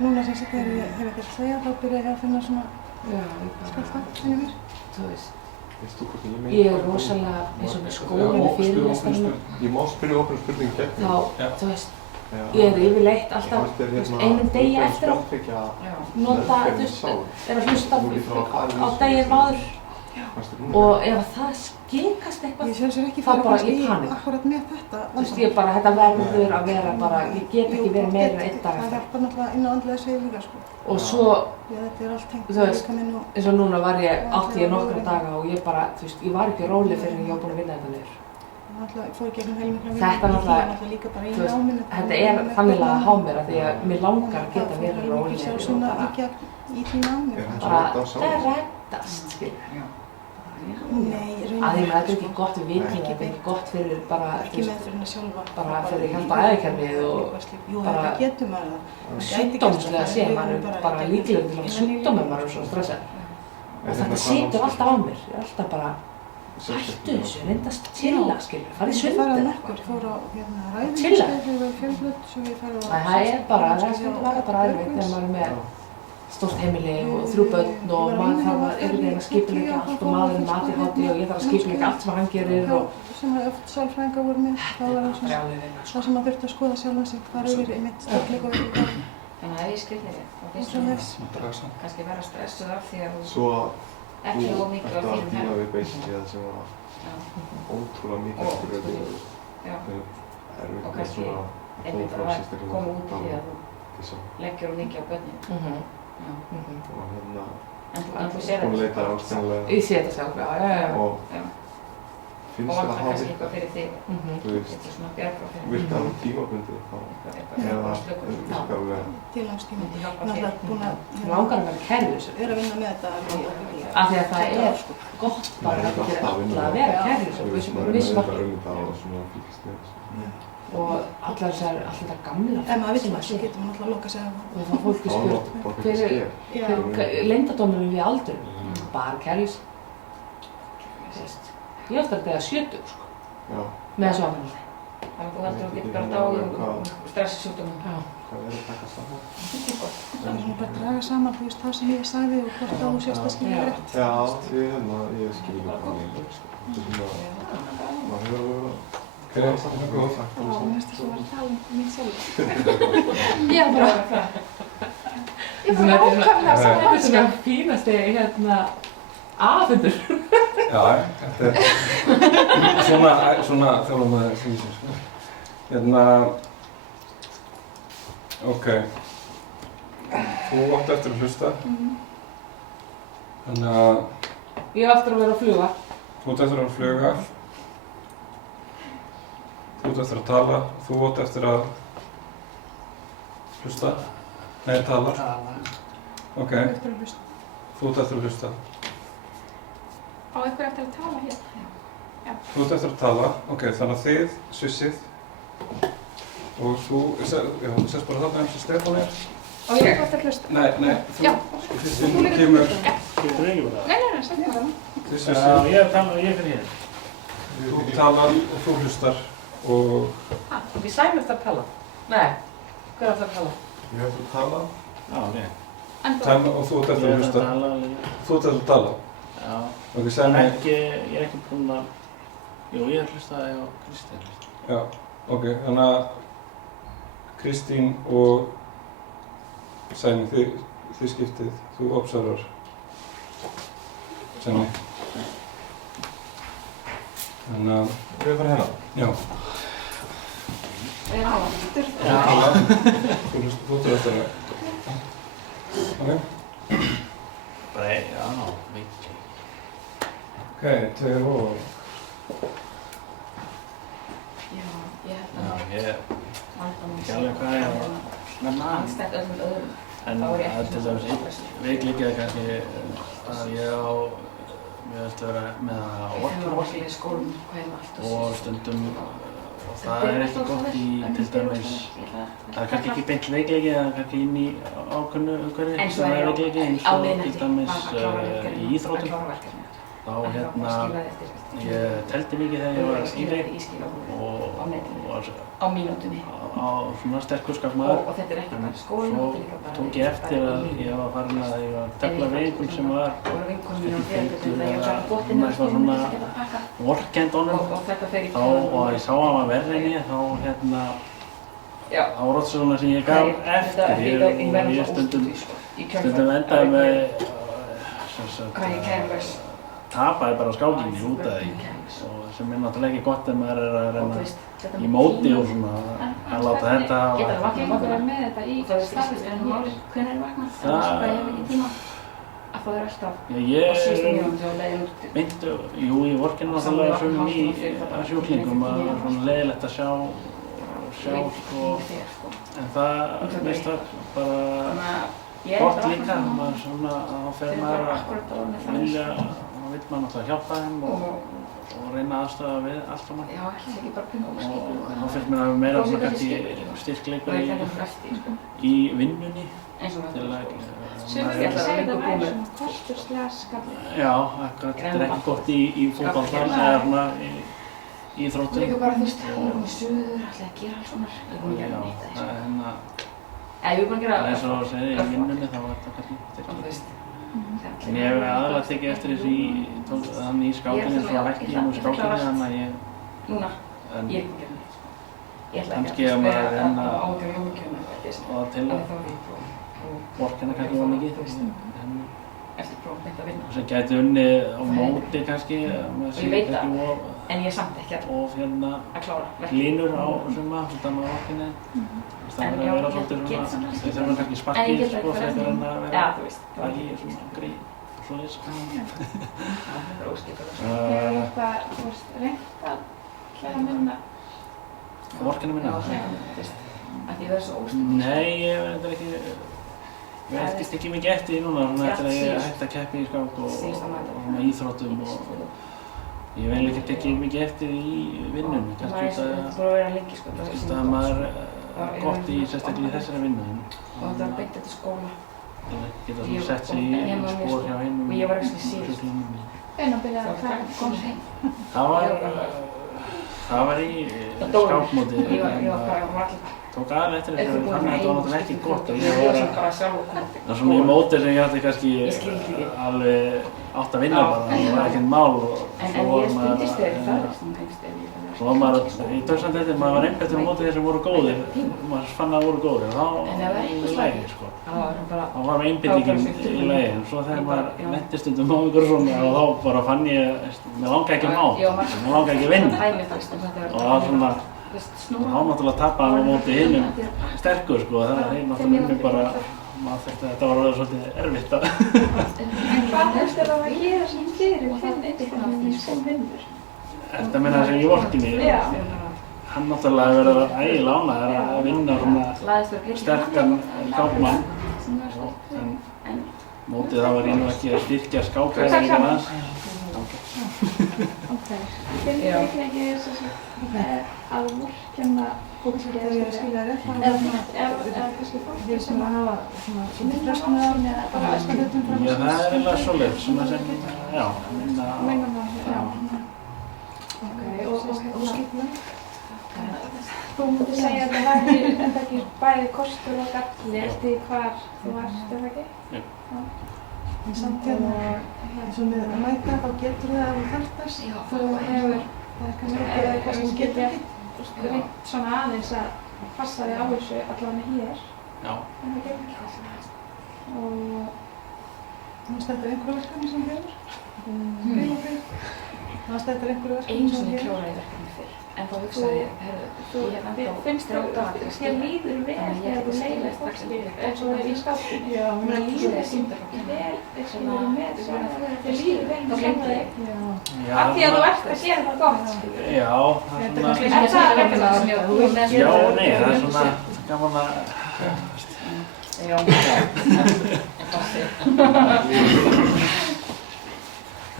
Núna sem sagt þegar ég hef ekkert að segja, þá byrja ég að finna svona skjálfta inni mér. Þú veist. Ég er rosalega eins og með skóla með fyrirlestarinn. Ég má spyrja okkur spurningu gegn. Þá, þú veist, ég er yfirleitt alltaf einum degi eftir að nota, þú veist, er að hlusta á daginn áður. Og ef það skilkast eitthvað, þá bara ég panik. Akkurat með þetta. Þú veist, ég bara, þetta verður að vera bara, ég get ekki verið meira en 1 dag eftir. Það hjálpar náttúrulega inn á andlega svið líka, sko. Og svo, þú veist, eins og núna átti ég nokkra daga og ég bara, þú veist, ég var ekki róleg fyrir en ég var búin að vinna þetta niður. Þetta náttúrulega, þú veist, þetta er þannig að há mér að því að mér langar að geta verið róleg og bara í því námi. Bara, það reddast, skilur. Nei, Að því að þetta er ekki gott við vitum, þetta er ekki gott fyrir bara, ekki meðferðina sjálfa. Bara fyrir hjarta-æðakerfið og jú, þetta getur maður það. Sjúkdómslega sé maður bara líklegur til að sjúkdómið maður er svo stressað. Og þetta situr alltaf á mér, ég er alltaf bara hættu þessu, reynda að chilla, skilur, farið í Ég sundið. farið nokkur, ég fór á ræðingu, Chilla? þegar ég var fjölbrödd, svo ég farið á... Það er bara, það stundum vera bara erfitt þegar maður er með stórt heimili og 3 börn og maður þarf að einhvern veginn að skipuleggja allt og maðurinn með ADHD og ég þarf að skipuleggja allt sem hann gerir og... Sem oft sálfræðingar voru með, þá var það svona, það sem maður þurfti að skoða sjálfan sig, fara yfir einmitt styrkleika og yfir það. Þannig að ef ég skil þig, þá finnst þú kannski vera stressuð af því að þú ekki of mikið á þínum Þetta var díla við basically það sem var ótrúlega mikið fyrir að og kannski einmitt að koma út í því að þú leggjur of mikið á börnin. En þú sér þetta sjálf? Ég sé þetta sjálf, já. Og vantar kannski eitthvað fyrir þig, þetta er svona bjargráð fyrir þig. Virkar hann tímabundið þá eða virkarlega Til langs tíma. Náttúrulega búin að Langar að vera kærlaus. vera að vinna með þetta Af því að það er gott bara fyrir alla að vera kærlaus og vissum okkur. Og allar þessar gamla Ef maður vill það, svo getur maður náttúrulega að loka sig af og þá fólki spurt hver leyndardómurinn við aldur bara kærlaus. Ég ofta að deyja 70 sko, með þessu áfengi. Þannig að þú heldur að þú getur bara dáið og stressisjúkdómum. Hvað er að takast á það? Það er svona bara að draga saman, þú veist, það sem ég sagði og hvort að þú sést að skilja rétt. Já, ég skilja það þannig. Þetta er svona, maður hefur alveg verið Hver er það góð? Já, mér finnst það sem var að tala mér sjálf. Ég er bara ákvæmlega Þetta er svona fínasti aðfundur. Já, þetta er svona þjálfum maður því sem sko. Ok. Þú átt eftir að hlusta. Þannig að Ég á eftir að vera að fljúga. þú átt eftir að fluga. Þú átt eftir að tala. Þú átt eftir að hlusta. Nei, tala. Ok. Eftir að hlusta. Þú átt eftir að hlusta. Á einhver eftir að tala hér. Þú átt eftir að tala. Ok, þannig að þið, Svissið og þú sést bara þarna eins og Stefán er. Á ég eftir að hlusta. Nei, Já. Þú kemur. Getur ekki bara það? Nei, sætt bara það. Þið Já, Svissið. ég fyrir hér. Þú talar og þú hlustar og... Við sæmum eftir að tala. Nei, hver er eftir að tala? Ég ætla að tala. Já, ok. Sæmi og þú átt eftir að hlusta. Þú átt eftir að tala. Já. Ok, Sæmi. Ég er ekki búinn að... Jú, ég hlustaði á Kristín. Já, ok, þannig að Kristín og Sæmi, þið skiptið. Þú observar. Sæmi. Þannig að... Við fara hérna. Já. Við erum aftur. Já. Þú ert eftir að... Ok. Bara, já, veit ekki. Ok, 2 og... Já, ég held Já, að ég ekki alveg hvað ég var að nefna. andstætt öllum öðrum. En það er til dæmis veikleikið kannski að ég á mjög eftir að vera með að orka Í skólum, hvað er allt og stundum og það er ekki gott í til dæmis það er kannski ekki beint veikleiki eða kannski inn í ákveðnu umhverfi sem er veikleiki eins og til dæmis í íþróttum þá ég teldi mikið þegar ég var yngri og á mínútunni á svona sterkur skapmaður og þetta er ekki bara skólinn svo tók ég eftir að ég var farin að ég var að tefla við einhvern sem var svona vorkennd honum og ég sá að hann var verri en ég þá þá var svona sem ég gaf eftir og ég stundum endaði með tapaði bara skákinni út af því sem er náttúrulega ekki gott ef maður er að reyna í móti og svona að láta þetta Geta það vaknað með þetta í starfið en máli hvenær er vaknað? Það hefur ekki tíma að fá þér alltaf á síðustu mínútu og leiðin út. Jú, ég vorkenni náttúrulega svona í sjúklingum að það er svona leiðilegt að sjá sko en það veist það bara gott líka, maður svona, þá fer maður að vilja, þá vill maður náttúrulega hjálpa þeim og reyna aðstoða við allt saman. Já, ekki bara pynna og skipla. Og þá finnst mér að meira svona kannski styrkleikar í vinnunni til að Sumir segja að það er svona kosturslega skapur. Já, akkurat, þetta er ekki gott í fótbolta eða svona í íþróttum. Líka bara, þú veist, ég er í suður, ætlaði að gera alls konar. Ég er búin að gera neitt að þessu. Ég er búin að gera það er svo að segja, í vinnunni þá var þetta kannski styrkleikar. En ég hef aðalega tekið eftir þessu þannig í skákinni, svo hætti ég nú skákinni, þannig að ég... Núna, ég er búin að gera neitt. Ég ætla ekki að vera að ágjöra jómikjöfum og til að vorkenna kannski var mikið. Eftir próf beint að vinna. Sem gæti unnið á móti kannski. Og ég veit það, en ég er samt ekki að klára. Línur á suma, utan á vorkenni. Það er að vera svolítið svona, þeir þurfa kannski sparkið sko, frekar en að vera í svona greið og svoleiðis. Það er óskipað. Hefur eitthvað, þú veist, reynt að klæða minna? Vorkenna minna? Já, að því það er svo óskipað. Nei, ég veit ekki. Ég veitist ekki mikið eftir því núna, eftir að ég hætti að keppa í skák og íþróttum og ég vel ekki ekki mikið eftir í vinnunni. Kannski það maður gott í sérstaklega í þessari vinnu. Og þetta var beint eftir skóla. Það geta svona sett sig í spór hjá einum. Og ég var ekki síðust. Hvenær byrjaði að komast heim? Það var í skákmóti. Tók aðeins eftir þessu, þannig að þetta var náttúrulega ekki gott og ég var að svona í móti sem ég hætti kannski alveg átt að vinna bara, það var ekkert mál og svo var maður í törsandettir, maður var einbættur á móti þeir sem voru góðir, maður fann að það voru góðir og þá var það í lagi sko. Þá var einbættingin í lagi, en svo þegar maður lenti stundum á ykkur svona og þá bara fann ég, mér langaði ekki að ná, mér langaði ekki að vinna og það var svona þá náttúrulega tappa hann á móti hinnum sterkur sko, það er náttúrulega bara, maður þurfti að þetta var alveg svolítið erfitt að... En hvað helst þér að gera sem fyrir þinn einstaklega sem vinnur? Þetta meina það sem í vorkinni, hann náttúrulega hefur verið ægilega ánægður að vinna svona sterkan skákmann en mótið það var ég nú ekki að styrkja skákhæðingar hans. Finnir þið ekki að vorkenna fólki eða skilja rétt eða kannski fólki sem að hafa svona fröskunar eða bara elska hlutum fram? Já, það er eiginlega svoleiðis, svona sem, já, minna á... Ok, og skipna? Þú mútið segja að það væri ekki bæði kostur og galli eftir hvar þú varst, eða ekki? Jú. En samt hérna, eins og með mæta, þá getur það að þú þarftast. Þú hefur, eða kannski getur reynt svona aðeins að passa þig á þessu allavega hér. Já. En það getur ekki það. Og... Fannst þetta einhverju verkefni sem hefur? Fannst þetta einhverju verkefni sem Einu sinni kláraði verkefni fyrr, en þá hugsaði ég, finnst þér líður vel þegar þú segir fólki eins og það er í skápinu? Já, mér líður vel eins og það er með þér líður vel með sjálfa þig af því að þú ert að gera það gott. Já, það er svona... Er það verkefni sem ég þú með? Já, nei, það er svona gaman að... Já,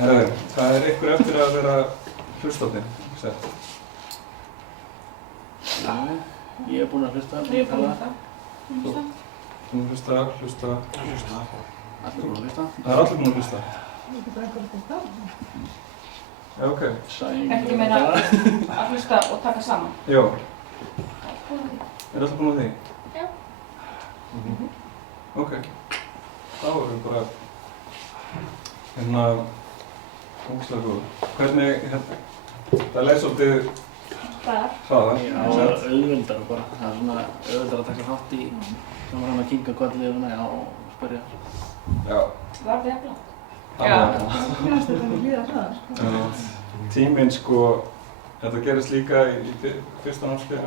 Það er ykkur eftir að vera hlustofnir, sett. Nei, ég er búinn að hlusta. Ég er búinn að hlusta. Þú hlusta. Allir búinn að hlusta. Það er allir búinn að hlusta. Það er ekki bara einhverju til það. Já, ok. ekki meina að hlusta og taka saman. Já. Er allir búinn að því? Já. Ok. Þá erum við bara hérna ógeðslega góð. Hvernig, það leið svolítið hraðar. Já, það er auðveldara bara. Það er svona auðveldara að taka þátt í sem var hann að kinga kolli og spyrja. Já. Var það jafnlega? Já. Fannst þetta með líða hraðar? Tíminn sko, þetta gerist líka í fyrsta námskeið,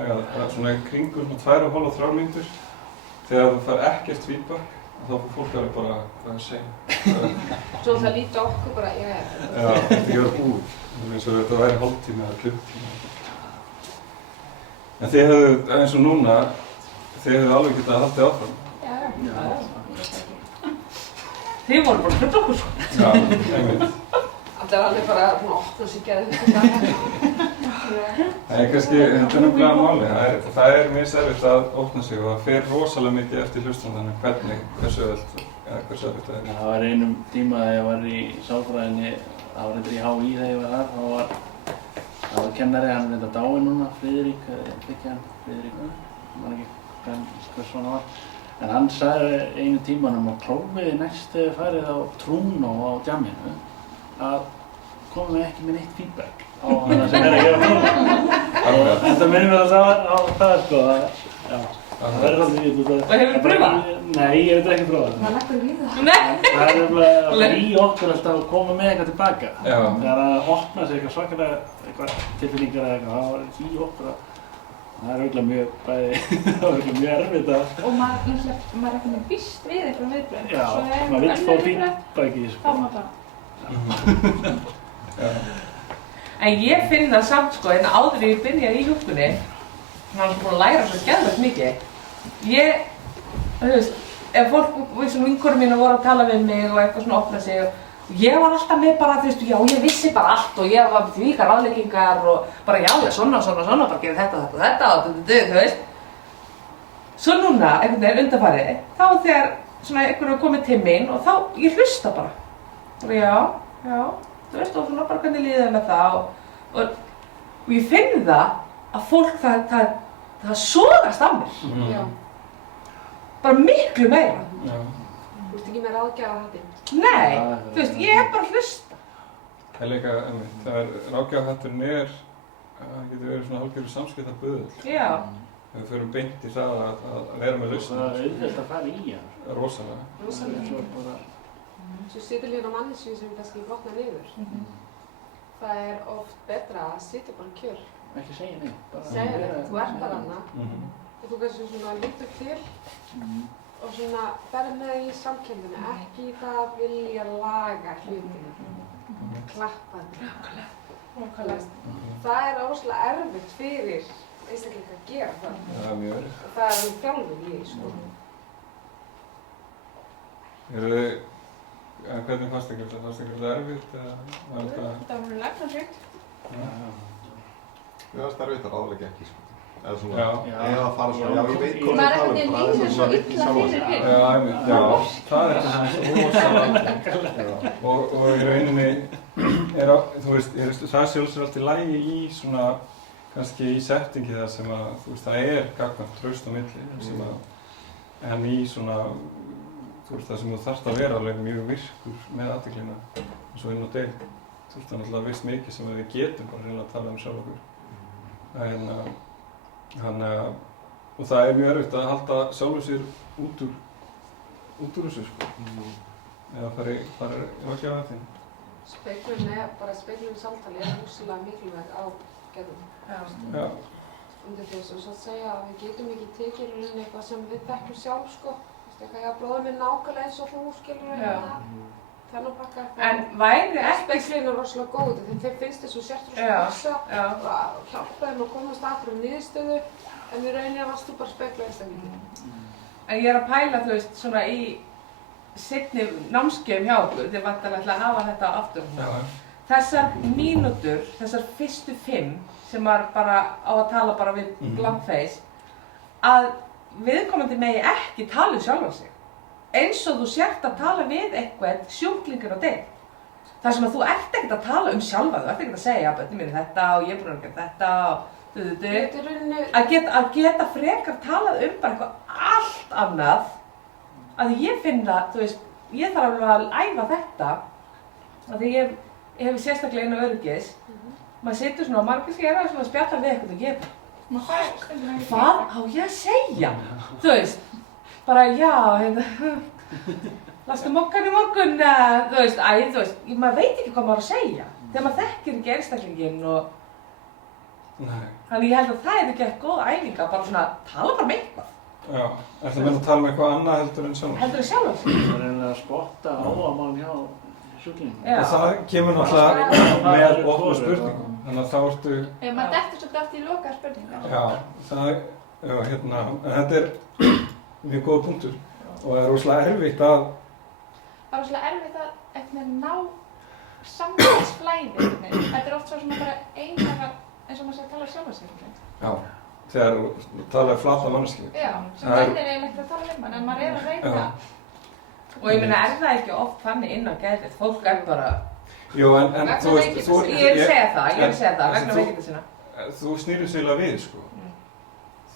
svona í kringum 2,5–3 mínútur. Þegar þú fær ekkert feedback, þá får fólk alveg bara hvað að segja. Svo það líti okkur bara, já. Já, þetta gjör búið. Eins og þetta væri hálftími eða klukktími. En þið hefðu, eins og núna, þið hefðu alveg getað haldið áfram. Já. Þið voru bara að trufla okkur svo. Já, einmitt. Allir alveg bara að opna sig gerði þetta. Það kannski, þetta er náttúrulega máli. Það er mjög erfitt að opna sig og það fer rosalega mikið eftir hlustandanum hversu öðvöld eða hversu erfitt það er. Það var einum tíma þegar ég var í sálfræðinni, það var reyndar í HÍ þegar ég var þar, þá var kennari, hann er þetta dáinn núna, Friðrik, ég man ekki hvers svona var. En hann sagði einu tímanum að prófiði næst þegar farið á Trúnó á djamminu að komum við ekki með neitt feedback á hana sem er að gefa Trúnó. Og þetta minnir mér alltaf á það sko, það verður svolítið í þetta. Og hefur þú pröfað? Nei, ég hef þetta ekki pröfað. Það leggur í það. Nei! Það er nefnilega í okkur alltaf að koma með eitthvað tilbaka. Já. Þegar að opna sig eitthvað svakalega, eitthvað tilfinningar eða eitthvað, það var í okkur að það er auðvitað mjög, það var auðvitað mjög erfitt að... Og maður er ekki með býst við eitthvað viðbröð. Já, maður vill fá feedback í þessu. Þá maður bara. En ég finn það samt sko, en áður ég byrjaði í hjúkkunni, hann var búin að læra svo geðveikt mikið. Þú veist, ef fólk, sem vinkonur mínu voru að tala við mig og eitthvað svona opna sig, ég var alltaf með bara, þú veist, já, ég vissi bara allt og ég var með því ykkar ráðleggingar og bara já, svona, bara gera þetta og þú veist. Svo núna, einhvern veginn undanfarið, þá þegar svona einhverju komið til mín og þá, ég hlusta bara. Og já, þú veist, og svona bara hvernig líður með það og ég finn það að fólk, það sogast af mér. Já. Bara miklu meira. Já. Þú ert ekki með ráðgjafarhattinn? Nei, þú veist, ég er bara að hlusta. Það er líka, það er ráðgjafarhatturinn það getur verið svona hálfgerður samskiptaböðull. Já. Við förum beint í það að vera með lausnir. Það er auðvitað að fara í hann. Rosalega. Rosalega. Svo situr hérna á manneskju sem kannski brotnar niður. Það er oft betra að sitja bara kjör. Ekki segja neitt. Segja neitt, þú ert bara hana. Og þú kannski svona lítur til og svona ferð með í samkenninu, ekki í það að vilja laga hlutina. Klappa þetta. Það er óslega erfitt fyrir einstaklega að gera það. Það er mjög erfitt. Og það er þjálfun í, sko. Hvernig fannst ykkur þetta? Fannst ykkur þetta erfitt? Það var mjög læknarsvíkt. Mér fannst það erfitt að ráðleggja ekki, sko. Eða svona, Já. eða að fara svona, já, ég veit hvað Maður það er einhvern veginn lýsir svo illa fyrir fyrir. Já, það er rosalega. Og í rauninni þú veist, það sjálfsögur alltaf lægi í svona, kannski í settingi þar sem að, þú veist, það er gagnkvæmt traust á milli, sem að, en í svona, þú veist, það sem þú þarft að vera alveg mjög virkur með athyglina, eins og inn á deild. Þú veist, það er náttúrulega veist mikið sem við getum bara reyna að tala um sjálf okkur. Og það er mjög erfitt að halda sjálfur sér út úr þessu, sko. Eða fara í ráðgjafarhattinn. Speglun samtali er rosalega mikilvæg á gerðum. Já. Undir þessu, og svo að segja að við getum ekki tekið rauninni eitthvað sem við þekkjum sjálf, sko. Já, bróðir minn nákvæmlega eins og þú, skilur þennan pakka. En væri ekki... Speglun er rosalega góð, þeim finnst þessu sértur svo hugsa og hjálpa þeim að komast að fyrir niðurstöðu, en í rauninni varst þú bara spegla einstaklega. En ég er að pæla, þú veist, svona í seinni námskeiðum hjá okkur, þið vantarlega ætla að hafa þetta aftur. Þessar mínútur, þessar fyrstu 5, sem maður bara á að tala bara við blank face, að viðkomandi megi ekki tala um sjálfan sig. Eins og þú sért að tala við eitthvað sjúklingur á deild. Þar sem að þú ert ekkert að tala um sjálfa, þú ert ekkert að segja að börnin mín er þetta og ég er búin að gera þetta og að geta frekar talað um bara eitthvað allt annað. Að ég finn það, þú veist, ég þarf alveg að æfa þetta. Því ég hef sérstaklega inn á öryggis. Maður situr svona og margir skera svona að spjalla við eitthvað og ég hvað á ég að segja? Þú veist, bara já, lastu mokkan í morgun, þú veist, maður veit ekki hvað maður á að segja. Þegar maður þekkir ekki einstaklinginn og... Þannig ég held að það er ekki eitthvað góð æfinga, bara svona, tala bara með eitthvað. Já, ertu að meina að tala með eitthvað annað heldur en sjálf? Heldur en sjálf? Það er eiginlega að spotta áhugamál hjá sjúklingum. Það kemur náttúrulega með opna spurningum. Þannig að þá ertu... Maður dettur svolítið oft í lokaðar spurningar. Já, en þetta er mjög góð punktur og það er rosalega erfitt að það er svolítið erfitt að eitthvað ná samfélagsflæði. Þetta oft svo svona bara einhverja, eins og maður sé að tala sjálfa sig. Já, þegar þú talar flata manneskju. Já, sem mennir eiginlega ekki að tala mann, en maður að reyna. Og ég meina, það ekki oft þannig inn á geðdeild? Fólk bara... Jú, en þú veist... Ég vil segja það, vegna veikindi sinna. Þú snýrir sig eiginlega við, sko.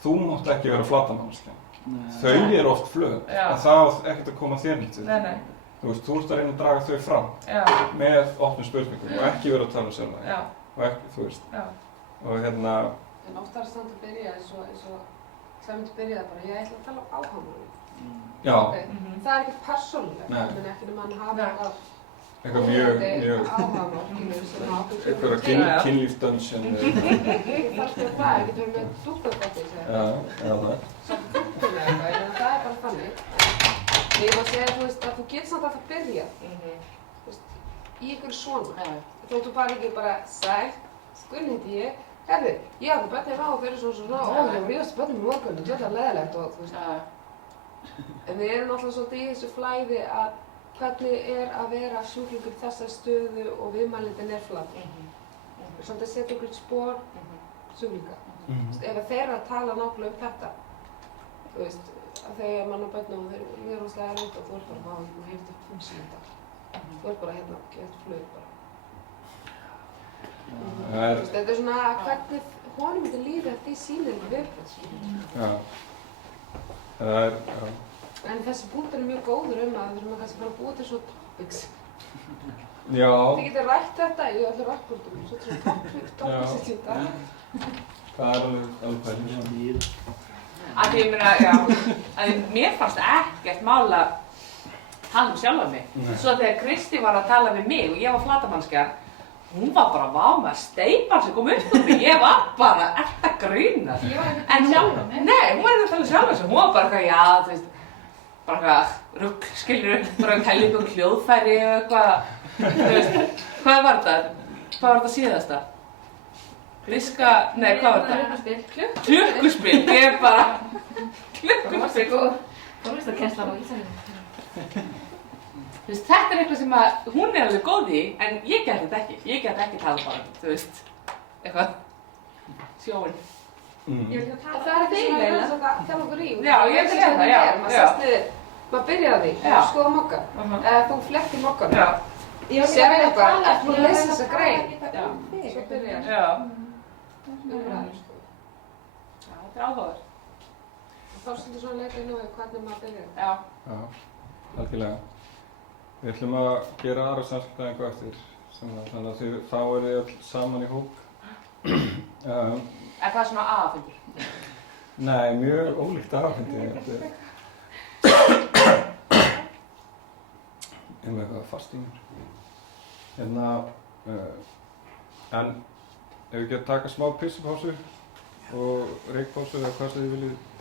Þú mátt ekki vera flata manneskja. Þau eru oft flög, en það á ekkert að koma þér nýtt til. Nei. Þú veist, þú ert að reyna að draga þau fram með opnum spurningum og ekki vera að tala sjálf það. Og ekki, þú veist. Og hérna... En oft er það samt að byrja eins og Sæmundur byrjaði bara, ég ætla að tala um áhugamálum. Já. Það er ekkert persónulegt, en ekki nema hann hafa eitthvað mjög áhugamál, einhverja kynlífsdönsjun. Ekki þarf til það, ekki verið með dúkkagotti, segja. Já, það. Samt dúkkunni eitthvað, en það er bara þannig. Ég má segja, þú veist, að þú getur samt alltaf byrjað, þú veist, í einhverju svona. Þóttu bara ekki bara, sæl, Gunni heiti ég, herðu, ég hafði börnir á og fyrir svona, og ég var ríðast börnum í morgun, þetta er leiðilegt og þú veist. En við erum alltaf svolítið í þessu flæði að hvernig er að vera sjúklingur í þessari stöðu og viðmælindin er flatt. Svolítið setja okkur spór sjúklinga. Ef þeir eru að tala nákvæmlega um þetta, þú veist, að þegar mann á börnum og þeir eru mjög rosalega erfitt og þú ert bara, þú heyrði upp funksjónda. Þú ert bara hérna, gett flug bara. Þetta er svona hvernig honum myndi líða eftir því sýnir ekki viðbröð. Já. Það er, En þessi punktur er mjög góður að við þurfum að kannski bara búa til svona topics. Já. Þið getið rætt þetta í öllu rappbúndum, svo svona topics í dag. Það er alveg pæling. Að því ég meina, að mér fannst ekkert mál að tala sjálfa mig. Svo þegar Kristi var að tala við mig og ég var flatamannskja, hún var bara, vá maður, steypan sem kom upp úr mig, ég var bara, ert að grínast. Ég var ekki að tala sjálfa mig. Nei, hún var ekki að tala sjálfa sig, hún var bara eitthvað, já, þú veist, bara eitthvað rugg, skilur, bara tæla ykkur hljóðfæri og eitthvað, þú veist, hvað var þetta? Hvað var þetta síðasta? Liska, nei, hvað var þetta? Klukkuspil, ég er bara, klukkuspil. Tónlistarkennslan á Ísafirði. Þú veist, þetta er eitthvað sem að hún er alveg góð í, en ég get þetta ekki. Ég get ekki tala bara, þú veist, eitthvað, sjóin. Það er ekki svona að tala okkur í. Já, ég er að segja það, já. Maður sest niður, maður byrjar að því, skoða mokka, eða þú flettir mokkan. Sér eitthvað, ert búin að lesa þessa grein. Svo byrjar. Já, þetta er áhugaður. Þá stundur svona leika inn á því hvernig maður byrjar. Já, algjörlega. Við ætlum að gera aðra samskiptæðingu eftir, þannig að þá eru þið öll saman í hóp. Er það svona aðafundur? Nei, mjög ólíkt aðafundur. Eitthvað fastingur. En ef við getum taka smá pissupásu og reykpásu eða hvað sem þið viljið